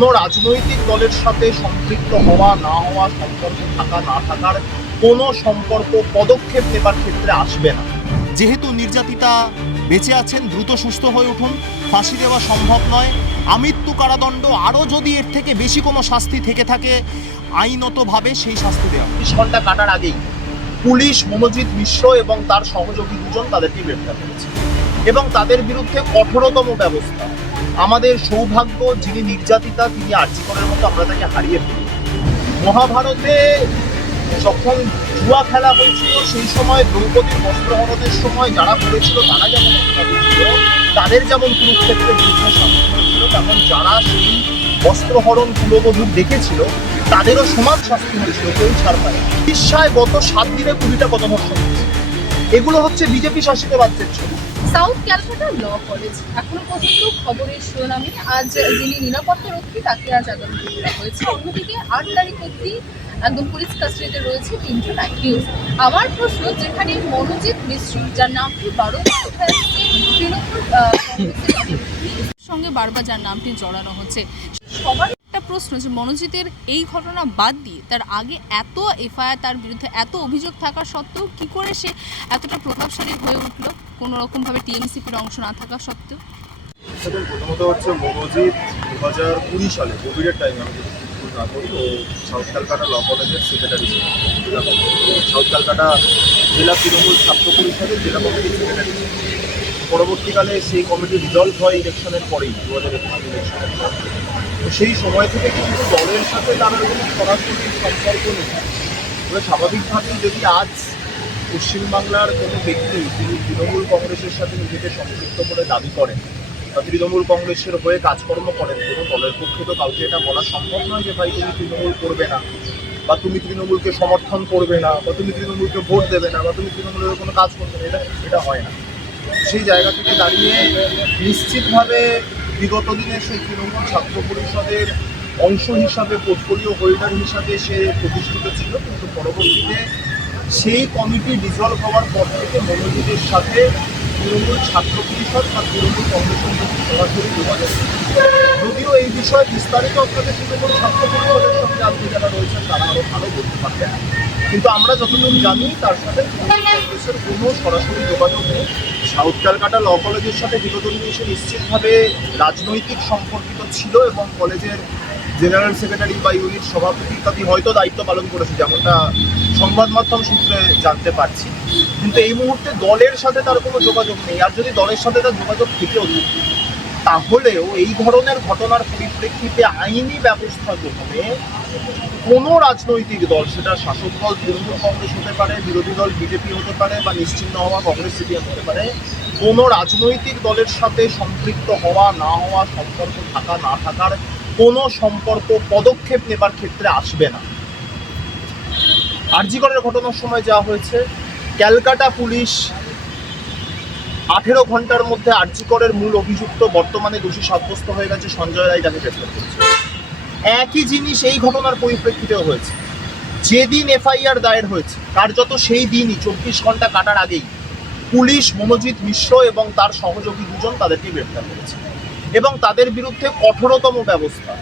কোনো রাজনৈতিক দলের সাথে সম্পৃক্ত হওয়া না হওয়া, সম্পর্ক থাকা না থাকার কোনো সম্পর্ক পদক্ষেপ নেবার ক্ষেত্রে আসবে না। যেহেতু নির্যাতিতা বেঁচে আছেন, দ্রুত সুস্থ হয়ে উঠুন। ফাঁসি দেওয়া সম্ভব নয়, আমৃত্যু কারাদণ্ড, আরও যদি এর থেকে বেশি কোনো শাস্তি থেকে থাকে আইনতভাবে সেই শাস্তি দেওয়া। ২০ ঘন্টা কাটার আগেই পুলিশ মনোজিৎ মিশ্র এবং তার সহযোগী দুজন তাদেরকে গ্রেপ্তার করেছে এবং তাদের বিরুদ্ধে কঠোরতম ব্যবস্থা। আমাদের সৌভাগ্য, যিনি নির্যাতিতা তিনি আরজি করের মতো আমরা তাকে হারিয়ে ফেলি। মহাভারতে যখন জুয়া খেলা হয়েছিল সেই সময় দ্রৌপদীর বস্ত্রহরণের সময় যারা করেছিল তারা যেমন অপরাধী ছিল, তাদের যেমন কুরুক্ষেত্রে যুদ্ধ শাস্তি হয়েছিল, তেমন যারা সেই বস্ত্রহরণ কুলবধূর দেখেছিল তাদেরও সমান শাস্তি হয়েছিল, কেউ ছাড় পায়। উড়িষ্যায় গত 7 দিনে 20টা গণধর্ষণ হয়েছে। এগুলো হচ্ছে বিজেপি শাসিত রাজ্যের ছবি। সাউথ ক্যালকাটা ল কলেজ এখনো পর্যন্ত খবরের শিরোনামে আজ যিনি নিরাপত্তা রক্ষী তাকে আজ আদালতে তোলা হয়েছে। অন্যদিকে 8 তারিখ অব্দি একদম পুলিশ কাস্টাডিতে রয়েছে 3 জন অ্যাকিউজ। আমার প্রশ্ন, যেখানে মনোজিৎ মিশ্র যার নামটি বারবার উঠে আসছে, তৃণমূল কংগ্রেসের সঙ্গে বারবার যার নামটি জড়ানো হচ্ছে, সবার একটা প্রশ্ন যে মনোজিতের এই ঘটনা বাদ দিয়ে তার আগে এত এফআইআর, তার বিরুদ্ধে এত অভিযোগ থাকা সত্ত্বেও কি করে সে এতটা প্রভাবশালী হয়ে উঠলো কোনো রকমভাবে টিএমসিপির অংশ না থাকা সত্ত্বেও? সেটা প্রথমত হচ্ছে মনোজিৎ 2020 সালে কোভিডের টাইমে আমি যদি ভুল না করি, ও সাউথ ক্যালকাটা ল কলেজের সেক্রেটারি ছিল। সাউথ ক্যালকাটা জেলা তৃণমূল ছাত্র পরিষদের জেলা কমিটির সেক্রেটারি ছিল। পরবর্তীকালে সেই কমিটি রিজলভ হয় ইলেকশনের পরেই, 2021 ইলেকশনের পর। তো সেই সময় থেকে কিন্তু দলের সাথে তার কোনো সরাসরি সম্পর্ক নেই। তবে স্বাভাবিকভাবেই যদি আজ পশ্চিমবাংলার কোনো ব্যক্তি তিনি তৃণমূল কংগ্রেসের সাথে নিজেকে সম্পৃক্ত করে দাবি করেন বা তৃণমূল কংগ্রেসের হয়ে কাজকর্ম করেন, কোনো দলের পক্ষে তো কাউকে এটা বলা সম্ভব নয় যে ভাই তুমি তৃণমূল করবে না, বা তুমি তৃণমূলকে সমর্থন করবে না, বা তুমি তৃণমূলকে ভোট দেবে না, বা তুমি তৃণমূলের কোনো কাজ করবে না। এটা হয় না। সেই জায়গা থেকে দাঁড়িয়ে নিশ্চিতভাবে বিগত দিনে সেই তৃণমূল ছাত্র পরিষদের অংশ হিসাবে, পোর্টফোলিও হোল্ডার হিসাবে সে প্রতিষ্ঠিত ছিল, কিন্তু পরবর্তীতে সেই কমিটি ডিজলভ হওয়ার পর থেকে মনোজিতের সাথে তৃণমূল ছাত্র পরিষদ বা তৃণমূল কংগ্রেসের মধ্যে সরাসরি যোগাযোগ। যদিও এই বিষয়ে বিস্তারিত আপনাদের তৃণমূল ছাত্র পরিষদের সঙ্গে আজকে যারা রয়েছেন তারা আরও ভালো বলতে পারবেন, কিন্তু আমরা যতটুকু জানি তার সাথে তৃণমূল কংগ্রেসের কোনো সরাসরি যোগাযোগ নেই। সাউথ ক্যালকাটা ল কলেজের সাথে বিগত দিনে সে নিশ্চিতভাবে রাজনৈতিক সম্পর্কিত ছিল এবং কলেজের জেনারেল সেক্রেটারি বা ইউনিট সভাপতি ইত্যাদি হয়তো দায়িত্ব পালন করেছে, যেমনটা সংবাদ মাধ্যম সূত্রে জানতে পারছি। কিন্তু এই মুহূর্তে দলের সাথে তার কোনো যোগাযোগ নেই। আর যদি দলের সাথে তার যোগাযোগ থেকেও তাহলেও এই ধরনের ঘটনার পরিপ্রেক্ষিতে আইনি ব্যবস্থা গ্রহণে কোনো রাজনৈতিক দল, সেটা শাসক দল তৃণমূল কংগ্রেস হতে পারে, বিরোধী দল বিজেপি হতে পারে, বা নিশ্চিহ্ন হওয়া কংগ্রেস সিপিএম হতে পারে, কোনো রাজনৈতিক দলের সাথে সম্পৃক্ত হওয়া না হওয়া, সম্পর্ক থাকা না থাকার কোনো সম্পর্ক পদক্ষেপ নেবার ক্ষেত্রে আসবে না। আরজি করের ঘটনার সময় যা হয়েছে, ক্যালকাটা পুলিশ 18 ঘন্টার মধ্যে আরজি করের মূল অভিযুক্ত, বর্তমানে দোষী সাব্যস্ত হয়ে গেছে সঞ্জয় রায়, তাকে গ্রেফতার করেছে। একই জিনিস এই ঘটনার পরিপ্রেক্ষিতেও হয়েছে। যেদিন এফআইআর দায়ের হয়েছে কার্যত সেই দিনই 24 ঘন্টা কাটার আগেই পুলিশ মনোজিৎ মিশ্র এবং তার সহযোগী দুজন তাদেরকে গ্রেফতার করেছে এবং তাদের বিরুদ্ধে কঠোরতম ব্যবস্থা।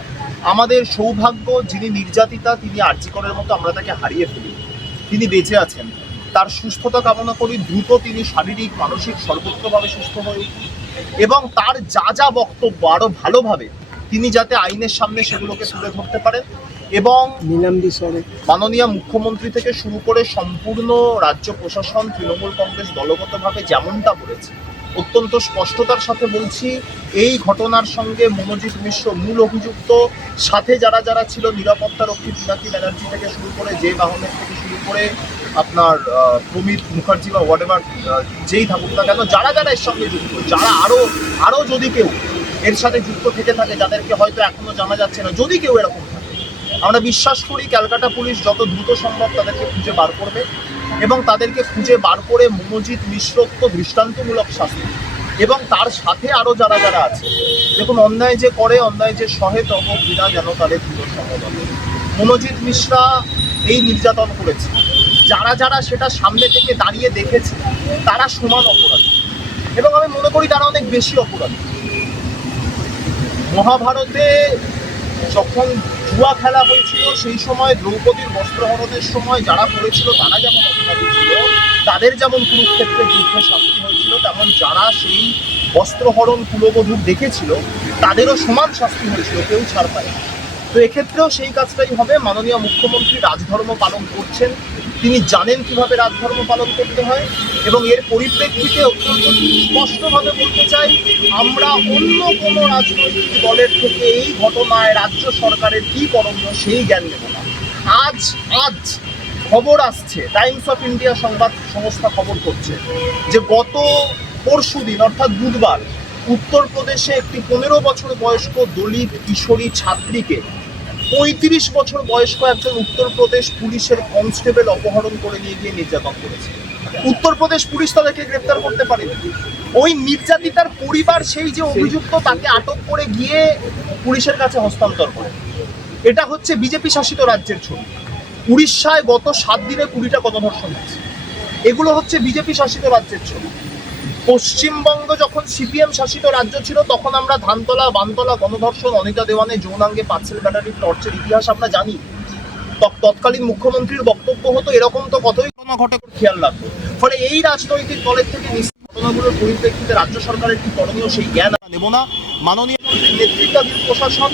আমাদের সৌভাগ্য, যিনি নির্যাতিতা তিনি আরজি করের মতো আমরা তাকে হারিয়ে ফেলি, তিনি বেঁচে আছেন। তার সুস্থতা কামনা করি, দ্রুত তিনি শারীরিক মানসিক সর্বত্রভাবে সুস্থ হয়ে উঠুন এবং তার যা যা বক্তব্য আরও ভালোভাবে তিনি যাতে আইনের সামনে সেগুলোকে তুলে ধরতে পারেন এবং মাননীয় মুখ্যমন্ত্রী থেকে শুরু করে সম্পূর্ণ রাজ্য প্রশাসন, তৃণমূল কংগ্রেস দলগতভাবে যেমনটা বলেছে, অত্যন্ত স্পষ্টতার সাথে বলছি, এই ঘটনার সঙ্গে মনোজিৎ মিশ্র মূল অভিযুক্ত, সাথে যারা যারা ছিল নিরাপত্তারক্ষী পিনাকি ব্যানার্জি থেকে শুরু করে, জে বাহনের থেকে শুরু করে আপনার প্রমিত মুখার্জি বা হোয়াটএভার যেই থাকুক না কেন, যারা যারা এর সঙ্গে যুক্ত, যারা আরও যদি কেউ এর সাথে যুক্ত থেকে থাকে, যাদেরকে হয়তো এখনো জানা যাচ্ছে না, যদি কেউ এরকম থাকে, আমরা বিশ্বাস করি ক্যালকাটা পুলিশ যত দ্রুত সম্ভব তাদেরকে খুঁজে বার করবে এবং তাদেরকে খুঁজে বার করে মনোজিৎ মিশ্রত্ব দৃষ্টান্তমূলক শাস্তি এবং তার সাথে আরও যারা যারা আছে, দেখুন অন্যায় যে করে, অন্যায় যে সহে, তব বিনা যেন তাদের দৃঢ় সমদল। মনোজিৎ মিশ্রা এই নির্যাতন করেছে, যারা যারা সেটা সামনে থেকে দাঁড়িয়ে দেখেছে তারা সমান অপরাধী এবং আমি মনে করি তারা অনেক বেশি অপরাধী। মহাভারতে যখন জুয়া খেলা হয়েছিল সেই সময় দ্রৌপদীর বস্ত্রহরণের সময় যারা করেছিল তারা যেমন অপরাধী ছিল, তাদের যেমন কুরুক্ষেত্রের যুদ্ধে শাস্তি হয়েছিল, তেমন যারা সেই বস্ত্রহরণ কুলবধূ দেখেছিল তাদেরও সমান শাস্তি হয়েছিল, কেউ ছাড় পায়। তো এক্ষেত্রেও সেই কাজটাই হবে। মাননীয় মুখ্যমন্ত্রী রাজধর্ম পালন করছেন, তিনি জানেন কিভাবে রাজধর্ম পালন করতে হয়, এবং এর পরিপ্রেক্ষিতে অত্যন্ত স্পষ্টভাবে বলতে চাই, আমরা অন্য কোনো রাজনৈতিক দলের থেকে এই ঘটনায় রাজ্য সরকারের কী করণীয় সেই জ্ঞান নেব না। আজ খবর আসছে, টাইমস অফ ইন্ডিয়া সংবাদ সংস্থা খবর করছে যে গত পরশুদিন অর্থাৎ বুধবার উত্তরপ্রদেশে একটি 15 বছর বয়স্ক দলিত কিশোরী ছাত্রীকে 35 বছর বয়স্ক একজন উত্তরপ্রদেশ পুলিশের কনস্টেবল অপহরণ করে নিয়ে গিয়ে নির্যাতন করেছে। উত্তরপ্রদেশ পুলিশ তাদেরকে গ্রেপ্তার করতে পারেনি। ওই নির্যাতিতার পরিবার সেই যে অভিযুক্ত তাকে আটক করে গিয়ে পুলিশের কাছে হস্তান্তর করে। এটা হচ্ছে বিজেপি শাসিত রাজ্যের ছবি। উড়িষ্যায় গত 7 দিনে 20টা গণধর্ষণ হয়েছে। এগুলো হচ্ছে বিজেপি শাসিত রাজ্যের ছবি। পশ্চিমবঙ্গ যখন সিপিএম শাসিত রাজ্য ছিল তখন আমরা ধানতলা, বানতলা গণধর্ষণ, অনিতা দেওয়ানে যৌনাঙ্গে পার্সেল ব্যাটারির টর্চের ইতিহাস আমরা জানি। তৎকালীন মুখ্যমন্ত্রীর বক্তব্য হতো এরকম তো কতই ঘটনা ঘটে, খেয়াল রাখবো। ফলে এই রাজনৈতিক দলের থেকে ঘটনাগুলোর পরিপ্রেক্ষিতে রাজ্য সরকারের কি করণীয় সেই জ্ঞান নেব না। মাননীয় মন্ত্রীর নেতৃত্বাধীন প্রশাসন,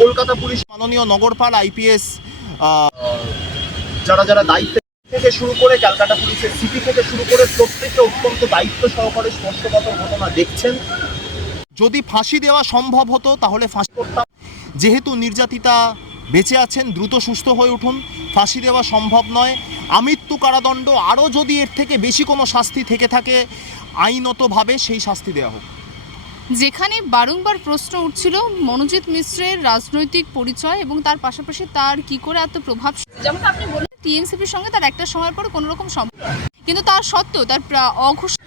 কলকাতা পুলিশ, মাননীয় নগরপাল, আইপিএস, যারা দায়িত্ব থেকে শুরু করে ক্যালকাটা পুলিশের সিপি থেকে শুরু করে প্রত্যেকে অত্যন্ত দায়িত্ব সহকারে স্পষ্টতর ঘটনা দেখছেন। যদি ফাঁসি দেওয়া সম্ভব হতো তাহলে ফাঁসি করতাম। যেহেতু নির্যাতিতা বেঁচে আছেন, দ্রুত সুস্থ হয়ে উঠুন। ফাঁসি দেওয়া সম্ভব নয়, আমৃত্যু কারাদণ্ড, আরও যদি এর থেকে বেশি কোনো শাস্তি থেকে থাকে আইনতভাবে সেই শাস্তি দেওয়া হোক। যেখানে বারংবার প্রশ্ন উঠছিল মনোজিৎ মিশ্রের রাজনৈতিক পরিচয় এবং তার পাশাপাশি তার কি করে এত প্রভাব, যেমন আপনি বললেন টিএমসিপির সঙ্গে তার একটা সময়ের পর কোনো রকম সম্পর্ক, কিন্তু তার সত্ত্বেও তার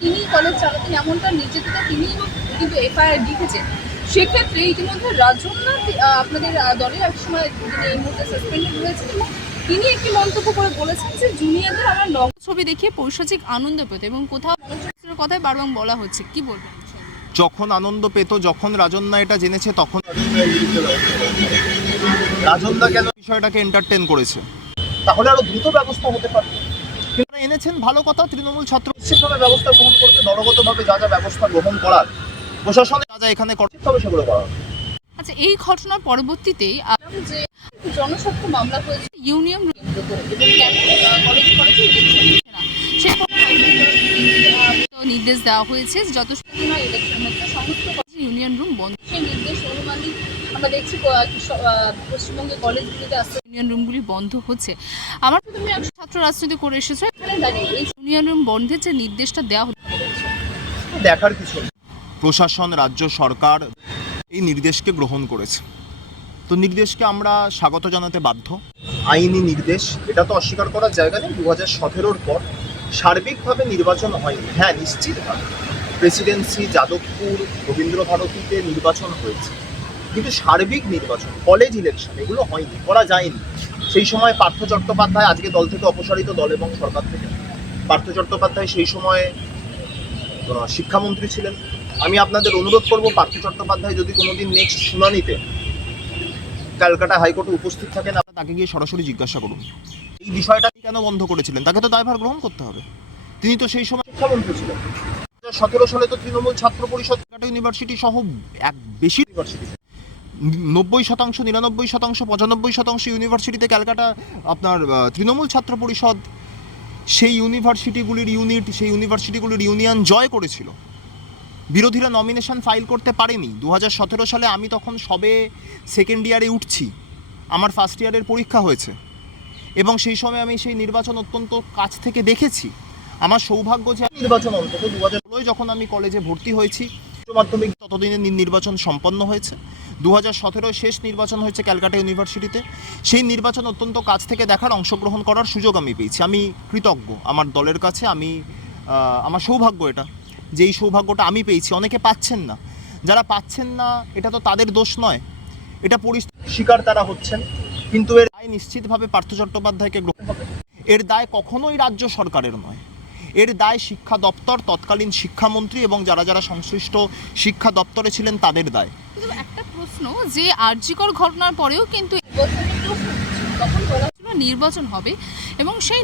তিনি কলেজ চালাতেন এমনটা নির্যাতিতা তিনি কিন্তু এফআইআর লিখেছেন। সেক্ষেত্রে ইতিমধ্যে রাজনাথ আপনাদের দলের এক সময় তিনি এই মুহূর্তে সাসপেন্ডেড রয়েছেন এবং তিনি একটি মন্তব্য করে বলেছেন যে জুনিয়রদের আমরা নগ্ন ছবি দেখিয়ে পৈশাচিক আনন্দ পেত এবং কোথাও মনোজিতের কথাই বারবার বলা হচ্ছে, কি বলবেন? যখন আনন্দ পেত, যখন রাজন্যা এটা জেনেছে তখন রাজন্যা কেন বিষয়টাকে এন্টারটেন করেছে, তাহলে আরো দ্রুত ব্যবস্থা হতে পারে। কিন্তু এনেছেন ভালো কথা, তৃণমূল ছাত্র নিশ্চিতভাবে ব্যবস্থা গ্রহণ করতে, দলগতভাবে যা যা ব্যবস্থা গ্রহণ করার প্রশাসনে যা যা এখানে করতে হবে সেগুলো করা। আচ্ছা, এই ঘটনার পরবর্তীতেই যে জনস্বার্থ মামলা হয়েছে ইউনিয়ন নির্দেশ দেওয়া হয়েছে যত ইলেকশন হচ্ছে সমস্ত ইউনিয়ন রুম বন্ধ। সেই নির্দেশ অনুমানিক আমরা দেখছি পশ্চিমবঙ্গে কলেজগুলিতে আসছে ইউনিয়ন রুমগুলি বন্ধ হচ্ছে। আমার তো তুমি ছাত্র রাজনীতি করে এসেছো, এখানে দাঁড়িয়ে এই ইউনিয়ন রুম বন্ধের যে নির্দেশটা দেওয়া হচ্ছে দেখার কিছু, প্রশাসন, রাজ্য সরকার এই নির্দেশকে গ্রহণ করেছে, তো নির্দেশকে আমরা স্বাগত জানাতে বাধ্য। আইনি নির্দেশ, এটা তো অস্বীকার করার জায়গা নেই। 2017-র পর সার্বিকভাবে নির্বাচন হয়নি। হ্যাঁ, নিশ্চিতভাবে প্রেসিডেন্সি, যাদবপুর, রবীন্দ্র ভারতীতে নির্বাচন হয়েছে, কিন্তু সার্বিক নির্বাচন, কলেজ ইলেকশন এগুলো হয়নি, করা যায়নি। সেই সময় পার্থ চট্টোপাধ্যায়, আজকে দল থেকে অপসারিত দল এবং সরকার থেকে, পার্থ চট্টোপাধ্যায় সেই সময় শিক্ষামন্ত্রী ছিলেন। আমি আপনাদের অনুরোধ করব, পার্থ চট্টোপাধ্যায় যদি কোনোদিন নেক্সট শুনানিতে ক্যালকাটা হাইকোর্টে উপস্থিত থাকেন, আপনারা তাকে গিয়ে সরাসরি জিজ্ঞাসা করুন এই বিষয়টা কেন বন্ধ করেছিলেন। তাকে তো দায়ভার গ্রহণ করতে হবে, তিনি তো সেই সময় শিক্ষামন্ত্রী ছিলেন। 2017 সালে তো তৃণমূল ছাত্র পরিষদ ক্যালকাটা ইউনিভার্সিটি সহ বেশি ইউনিভার্সিটি 90%, 99%, 95% ইউনিভার্সিটিতে ক্যালকাটা আপনার তৃণমূল ছাত্র পরিষদ সেই ইউনিভার্সিটিগুলির ইউনিট, সেই ইউনিভার্সিটিগুলির ইউনিয়ন জয় করেছিল। বিরোধীরা নমিনেশন ফাইল করতে পারেনি। 2017 সালে আমি তখন সবে সেকেন্ড ইয়ারে উঠছি, আমার ফার্স্ট ইয়ারের পরীক্ষা হয়েছে এবং সেই সময় আমি সেই নির্বাচন অত্যন্ত কাছ থেকে দেখেছি। আমার সৌভাগ্য যে নির্বাচন অন্তত 2016 যখন আমি কলেজে ভর্তি হয়েছি, উচ্চ মাধ্যমিক ততদিনে নির্বাচন সম্পন্ন হয়েছে। 2017 শেষ নির্বাচন হয়েছে ক্যালকাটা ইউনিভার্সিটিতে। সেই নির্বাচন অত্যন্ত কাছ থেকে দেখার, অংশগ্রহণ করার সুযোগ আমি পেয়েছি। আমি কৃতজ্ঞ আমার দলের কাছে। আমার সৌভাগ্য এটা, যে এই সৌভাগ্যটা আমি পেয়েছি, অনেকে পাচ্ছেন না। যারা পাচ্ছেন না এটা তো তাদের দোষ নয়, এটা পরিস্থিতি শিকার তারা হচ্ছেন। কিন্তু এর দায় নিশ্চিতভাবে পার্থ চট্টোপাধ্যায়কে গ্রহণ হবে। এর দায় কখনোই রাজ্য সরকারের নয়, এর দায় শিক্ষা দপ্তর, তৎকালীন শিক্ষামন্ত্রী এবং যারা যারা সংশ্লিষ্ট শিক্ষা দপ্তরে ছিলেন তাদের দায়। একটা প্রশ্ন যে আরজিকর ঘটনার পরেও কিন্তু তখন বলা নির্বাচন হবে এবং সেই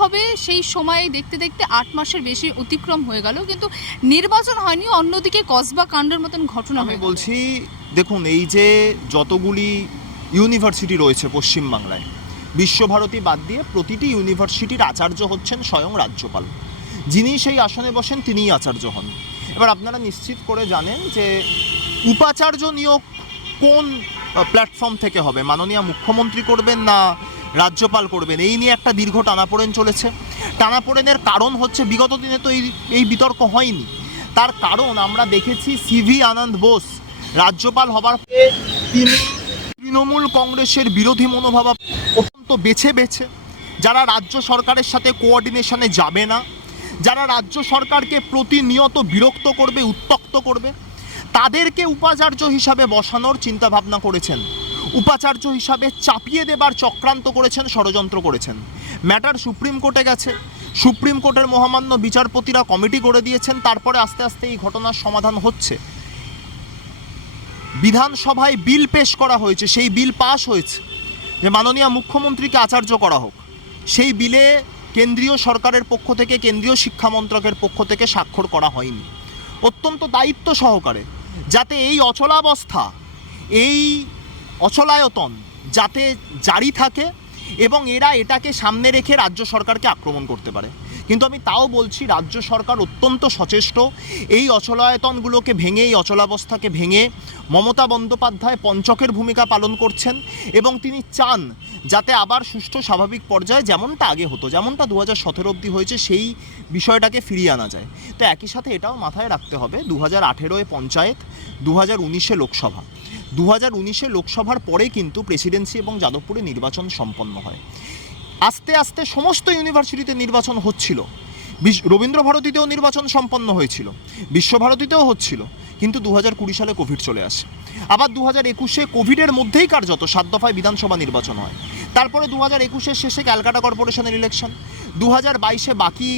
হবে সেই সময় দেখতে দেখতে 8 মাসের বেশি অতিক্রম হয়ে গেল, কিন্তু নির্বাচন হয়নি। অন্যদিকে কসবা কাণ্ডের মতন ঘটনা আমি হয়ে গেল। বলছি দেখুন, এই যে যতগুলি ইউনিভার্সিটি রয়েছে পশ্চিমবাংলায়, বিশ্বভারতী বাদ দিয়ে প্রতিটি ইউনিভার্সিটির আচার্য হচ্ছেন স্বয়ং রাজ্যপাল। যিনি সেই আসনে বসেন তিনিই আচার্য হন। এবার আপনারা নিশ্চিত করে জানেন যে উপাচার্য নিয়োগ কোন প্ল্যাটফর্ম থেকে হবে, মাননীয় মুখ্যমন্ত্রী করবেন না রাজ্যপাল করবেন, এই নিয়ে একটা দীর্ঘ টানাপোড়েন চলেছে। টানাপোড়েনের কারণ হচ্ছে বিগত দিনে তো এই বিতর্ক হয়নি। তার কারণ আমরা দেখেছি সিভি আনন্দ বোস রাজ্যপাল হবার পরে তিনি তৃণমূল কংগ্রেসের বিরোধী মনোভাব অত্যন্ত বেছে বেছে, যারা রাজ্য সরকারের সাথে কোঅর্ডিনেশনে যাবে না, যারা রাজ্য সরকারকে প্রতিনিয়ত বিরক্ত করবে, উত্তক্ত করবে, তাদেরকে উপাচার্য হিসাবে বসানোর চিন্তাভাবনা করেছেন। উপাচার্য হিসাবে চাপিয়ে দেবার চক্রান্ত করেছেন, ষড়যন্ত্র করেছেন। ম্যাটার সুপ্রিম কোর্টে গেছে, সুপ্রিম কোর্টের মহামান্য বিচারপতিরা কমিটি করে দিয়েছেন, তারপরে আস্তে আস্তে এই ঘটনার সমাধান হচ্ছে। বিধানসভায় বিল পেশ করা হয়েছে, সেই বিল পাশ হয়েছে যে মাননীয় মুখ্যমন্ত্রীকে আচার্য করা হোক। সেই বিলে কেন্দ্রীয় সরকারের পক্ষ থেকে, কেন্দ্রীয় শিক্ষা মন্ত্রকের পক্ষ থেকে স্বাক্ষর করা হয়নি। অত্যন্ত দায়িত্ব সহকারে, যাতে এই অচলাবস্থা, এই অচলায়তন যাতে জারি থাকে এবং এরা এটাকে সামনে রেখে রাজ্য সরকারকে আক্রমণ করতে পারে। কিন্তু আমি তাও বলছি, রাজ্য সরকার অত্যন্ত সচেষ্ট এই অচলায়তনগুলোকে ভেঙে, এই অচলাবস্থাকে ভেঙে মমতা বন্দ্যোপাধ্যায় পঞ্চকের ভূমিকা পালন করছেন এবং তিনি চান যাতে আবার সুষ্ঠু স্বাভাবিক পর্যায়ে যেমনটা আগে হতো, যেমনটা 2017 অবধি হয়েছে, সেই বিষয়টাকে ফিরিয়ে আনা যায়। তো একই সাথে এটাও মাথায় রাখতে হবে, 2018 পঞ্চায়েত, 2019 লোকসভা, 2019 লোকসভার পরে কিন্তু প্রেসিডেন্সি এবং যাদবপুরে নির্বাচন সম্পন্ন হয়। আস্তে আস্তে সমস্ত ইউনিভার্সিটিতে নির্বাচন হচ্ছিল, রবীন্দ্রভারতীতেও নির্বাচন সম্পন্ন হয়েছিল, বিশ্বভারতীতেও হচ্ছিল, কিন্তু 2020 সালে কোভিড চলে আসে। আবার 2021-এ কোভিডের মধ্যেই কার্যত 7 দফায় বিধানসভা নির্বাচন হয়। তারপরে 2021-এর শেষে ক্যালকাটা কর্পোরেশনের ইলেকশন, 2022-এ বাকি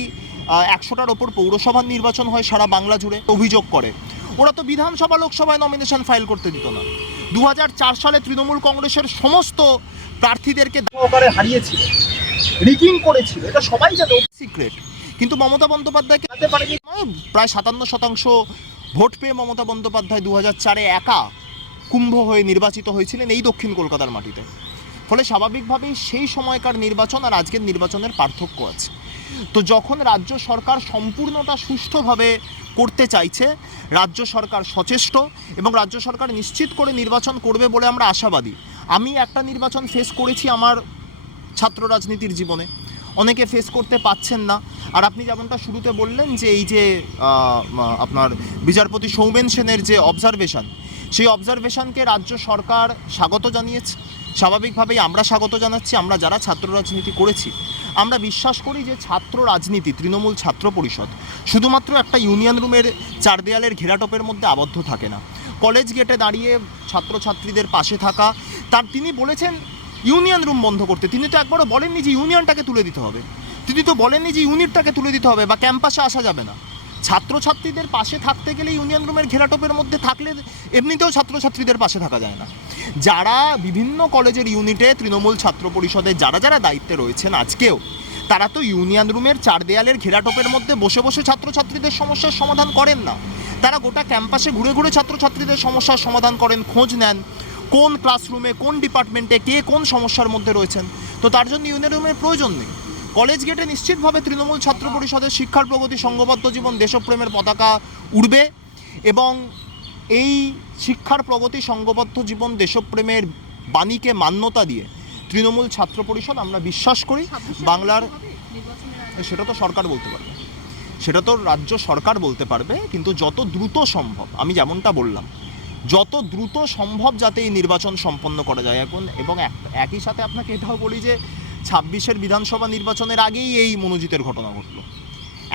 100টার ওপর পৌরসভার নির্বাচন হয় সারা বাংলা জুড়ে। অভিযোগ করে ওরা তো বিধানসভা লোকসভায় নমিনেশন ফাইল করতে দিত না। 2004 সালে তৃণমূল কংগ্রেসের সমস্ত প্রার্থীদেরকে সহকারে হারিয়েছিল, রিগিং করেছিল, এটা সবাই জানে, সিক্রেট। কিন্তু মমতা বন্দ্যোপাধ্যায়কে জানতে পারেনি। প্রায় 57% ভোট পেয়ে মমতা বন্দ্যোপাধ্যায় 2004-এ একা কুম্ভ হয়ে নির্বাচিত হয়েছিলেন এই দক্ষিণ কলকাতার মাটিতে। ফলে স্বাভাবিকভাবেই সেই সময়কার নির্বাচন আর আজকের নির্বাচনের পার্থক্য আছে। তো যখন রাজ্য সরকার সম্পূর্ণটা সুষ্ঠুভাবে করতে চাইছে, রাজ্য সরকার সচেষ্ট এবং রাজ্য সরকার নিশ্চিত করে নির্বাচন করবে বলে আমরা আশাবাদী। আমি একটা নির্বাচন ফেস করেছি আমার ছাত্র রাজনীতির জীবনে, অনেকে ফেস করতে পাচ্ছেন না। আর আপনি যেমনটা শুরুতে বললেন যে এই যে আপনার বিচারপতি সৌমেন সেনের যে অবজারভেশন, সেই অবজারভেশনকে রাজ্য সরকার স্বাগত জানিয়েছে। স্বাভাবিকভাবেই আমরা স্বাগত জানাচ্ছি। আমরা যারা ছাত্র রাজনীতি করেছি, আমরা বিশ্বাস করি যে ছাত্র রাজনীতি, তৃণমূল ছাত্র পরিষদ শুধুমাত্র একটা ইউনিয়ন রুমের 4 দেয়ালের ঘেরাটোপের মধ্যে আবদ্ধ থাকে না। কলেজ গেটে দাঁড়িয়ে ছাত্রছাত্রীদের পাশে থাকা, তিনি বলেছেন ইউনিয়ন রুম বন্ধ করতে। তিনি তো একবারও বলেননি যে ইউনিয়নটাকে তুলে দিতে হবে, তিনি তো বলেননি যে ইউনিটটাকে তুলে দিতে হবে বা ক্যাম্পাসে আসা যাবে না। ছাত্রছাত্রীদের পাশে থাকতে গেলে ইউনিয়ন রুমের ঘেরাটোপের মধ্যে থাকলে এমনিতেও ছাত্রছাত্রীদের পাশে থাকা যায় না। যারা বিভিন্ন কলেজের ইউনিটে তৃণমূল ছাত্র পরিষদের যারা যারা দায়িত্বে রয়েছেন আজকেও, তারা তো ইউনিয়ন রুমের 4 দেয়ালের ঘেরাটোপের মধ্যে বসে বসে ছাত্রছাত্রীদের সমস্যার সমাধান করেন না। তারা গোটা ক্যাম্পাসে ঘুরে ঘুরে ছাত্রছাত্রীদের সমস্যার সমাধান করেন, খোঁজ নেন কোন ক্লাসরুমে, কোন ডিপার্টমেন্টে কে কোন সমস্যার মধ্যে রয়েছেন। তো তার জন্য ইউনিয়ন রুমের প্রয়োজন নেই। কলেজ গেটে নিশ্চিতভাবে তৃণমূল ছাত্র পরিষদের শিক্ষার প্রগতি, সংঘবদ্ধ জীবন, দেশপ্রেমের পতাকা উড়বে এবং এই শিক্ষার প্রগতি, সংঘবদ্ধ জীবন, দেশপ্রেমের বাণীকে মান্যতা দিয়ে তৃণমূল ছাত্র পরিষদ, আমরা বিশ্বাস করি বাংলার, সেটা তো সরকার বলতে পারবে, সেটা তো রাজ্য সরকার বলতে পারবে, কিন্তু যত দ্রুত সম্ভব, আমি যেমনটা বললাম, যত দ্রুত সম্ভব যাতে এই নির্বাচন সম্পন্ন করা যায় এখন। এবং একই সাথে আপনাকে এটাও বলি যে 26-এর বিধানসভা নির্বাচনের আগেই এই মনোজিতের ঘটনা ঘটলো।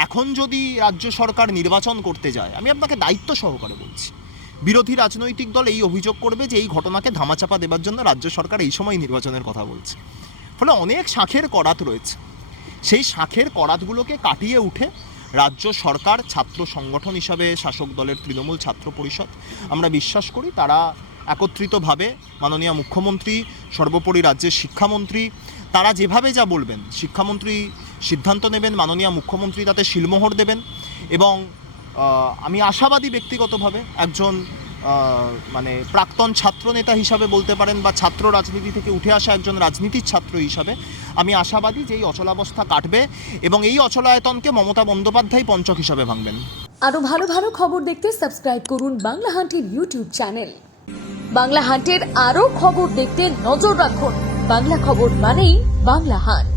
এখন যদি রাজ্য সরকার নির্বাচন করতে যায়, আমি আপনাকে দায়িত্ব সহকারে বলছি, বিরোধী রাজনৈতিক দল এই অভিযোগ করবে যে এই ঘটনাকে ধামাচাপা দেবার জন্য রাজ্য সরকার এই সময় নির্বাচনের কথা বলছে। ফলে অনেক শাঁখের করাত রয়েছে, সেই শাঁখের করাতগুলোকে কাটিয়ে উঠে রাজ্য সরকার ছাত্র সংগঠন হিসাবে শাসক দলের তৃণমূল ছাত্র পরিষদ, আমরা বিশ্বাস করি তারা একত্রিতভাবে মাননীয় মুখ্যমন্ত্রী, সর্বোপরি রাজ্যের শিক্ষামন্ত্রী, তারা যেভাবে যা বলবেন, শিক্ষামন্ত্রী সিদ্ধান্ত নেবেন, মাননীয় মুখ্যমন্ত্রী তাতে শিলমোহর দেবেন। এবং আমি আশাবাদী ব্যক্তিগতভাবে একজন মানে প্রাক্তন ছাত্রনেতা হিসাবে বলতে পারেন, বা ছাত্র রাজনীতি থেকে উঠে আসা একজন রাজনীতির ছাত্র হিসাবে আমি আশাবাদী যে এই অচলাবস্থা কাটবে এবং এই অচলায়তনকে মমতা বন্দ্যোপাধ্যায় পঞ্চক হিসাবে ভাঙবেন। আরো ভালো ভালো খবর দেখতে সাবস্ক্রাইব করুন বাংলা হান্টের ইউটিউব চ্যানেল। বাংলা হান্টের আরো খবর দেখতে নজর রাখুন। বাংলা খবর মানেই বাংলা হান্ট।